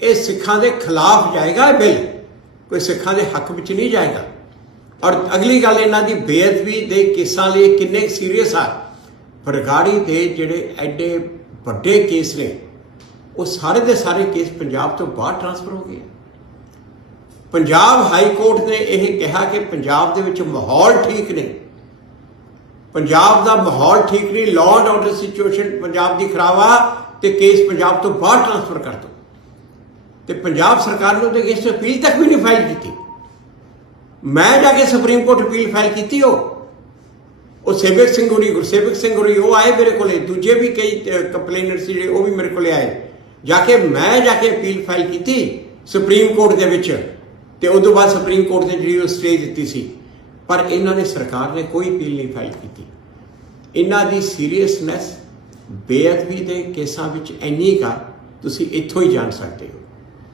ये सिखां दे खिलाफ जाएगा बिल, कोई सिखां दे हक विच नहीं जाएगा। और अगली गल इन्हां दी बेअदबी दे केसां लई किन्ने सीरीयस आ। बरगाड़ी दे जिहड़े एडे वड्डे केस ने वो सारे दे सारे केस पंजाब तो बाहर ट्रांसफर हो गए। पंजाब हाई कोर्ट ने यह कहा कि पंजाब दे विच माहौल ठीक नहीं, पंजाब दा माहौल ठीक नहीं, law and order situation Punjab दी खराब आ ते केस पंजाब तो बाहर ट्रांसफर कर दो। ते पंजाब सरकार ने उहदे अगेंस्ट अपील तक भी नहीं फाइल की। मैं जाके सुप्रीम कोर्ट अपील फाइल की हो सेवक सिंह होरी, गुरसेवक सिंह होरी वो आए मेरे को, दूजे भी कई कंप्लेनर से वो भी मेरे को आए। मैं जाके अपील फाइल की सुप्रीम कोर्ट दे विच ते उस तो बाद सुप्रीम कोर्ट ने जी स्टे दी सी, पर इन्हों ने सरकार ने कोई अपील नहीं फाइल की। इन्हों की सीरीयसनैस बेअदबी के केसां विच इन्नी का तुसीं इत्थों ही जान सकते हो।